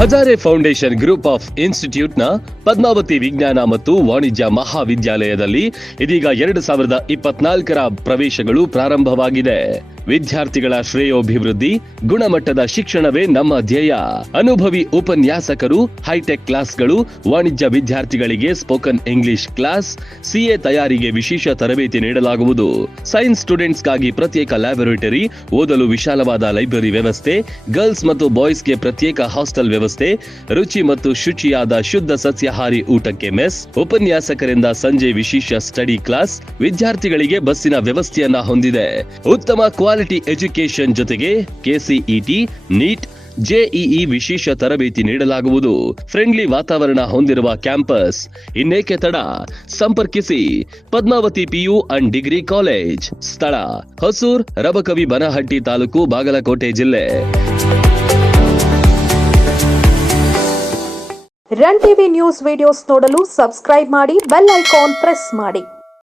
Hazare foundation group of ಇನ್ಸ್ಟಿಟ್ಯೂಟ್ನ ಪದ್ಮಾವತಿ ವಿಜ್ಞಾನ ಮತ್ತು ವಾಣಿಜ್ಯ ಮಹಾವಿದ್ಯಾಲಯದಲ್ಲಿ ಇದೀಗ 2024ರ ಪ್ರವೇಶಗಳು ಪ್ರಾರಂಭವಾಗಿದೆ. ವಿದ್ಯಾರ್ಥಿಗಳ ಶ್ರೇಯೋಭಿವೃದ್ಧಿ, ಗುಣಮಟ್ಟದ ಶಿಕ್ಷಣವೇ ನಮ್ಮ ಧ್ಯೇಯ. ಅನುಭವಿ ಉಪನ್ಯಾಸಕರು, ಹೈಟೆಕ್ ಕ್ಲಾಸ್ಗಳು, ವಾಣಿಜ್ಯ ವಿದ್ಯಾರ್ಥಿಗಳಿಗೆ ಸ್ಪೋಕನ್ ಇಂಗ್ಲಿಷ್ ಕ್ಲಾಸ್, ಸಿಎ ತಯಾರಿಗೆ ವಿಶೇಷ ತರಬೇತಿ ನೀಡಲಾಗುವುದು. ಸೈನ್ಸ್ ಸ್ಟೂಡೆಂಟ್ಸ್ಗಾಗಿ ಪ್ರತ್ಯೇಕ ಲ್ಯಾಬೊರೇಟರಿ, ಓದಲು ವಿಶಾಲವಾದ ಲೈಬ್ರರಿ ವ್ಯವಸ್ಥೆ, ಗರ್ಲ್ಸ್ ಮತ್ತು ಬಾಯ್ಸ್ಗೆ ಪ್ರತ್ಯೇಕ ಹಾಸ್ಟೆಲ್ ವ್ಯವಸ್ಥೆ, ರುಚಿ ಮತ್ತು ಶುಚಿಯಾದ ಶುದ್ಧ ಸಸ್ಯಾಹಾರಿ ಊಟಕ್ಕೆ ಮೆಸ್, ಉಪನ್ಯಾಸಕರಿಂದ ಸಂಜೆ ವಿಶೇಷ ಸ್ಟಡಿ ಕ್ಲಾಸ್, ವಿದ್ಯಾರ್ಥಿಗಳಿಗೆ ಬಸ್ಸಿನ ವ್ಯವಸ್ಥೆಯನ್ನ ಹೊಂದಿದೆ. ಉತ್ತಮ ಕ್ವಾಲಿಟಿ ಎಜುಕೇಶನ್ ಜೊತೆಗೆ ಕೆಸಿಇಟಿ, ನೀಟ್, ಜೆಇಇ ವಿಶೇಷ ತರಬೇತಿ ನೀಡಲಾಗುವುದು. ಫ್ರೆಂಡ್ಲಿ ವಾತಾವರಣ ಹೊಂದಿರುವ ಕ್ಯಾಂಪಸ್. ಇನ್ನೇಕೆ ತಡ, ಸಂಪರ್ಕಿಸಿ Padmavati PU and degree college. ಸ್ಥಳ ಹೊಸೂರ್, ರಬಕವಿ ಬನಹಟ್ಟಿ ತಾಲೂಕು, ಬಾಗಲಕೋಟೆ ಜಿಲ್ಲೆ. ರನ್ ಟಿವಿ ನ್ಯೂಸ್ ವಿಡಿಯೋಸ್ ನೋಡಲು ಸಬ್ಸ್ಕ್ರೈಬ್ ಮಾಡಿ, ಬೆಲ್ ಐಕಾನ್ ಪ್ರೆಸ್ ಮಾಡಿ.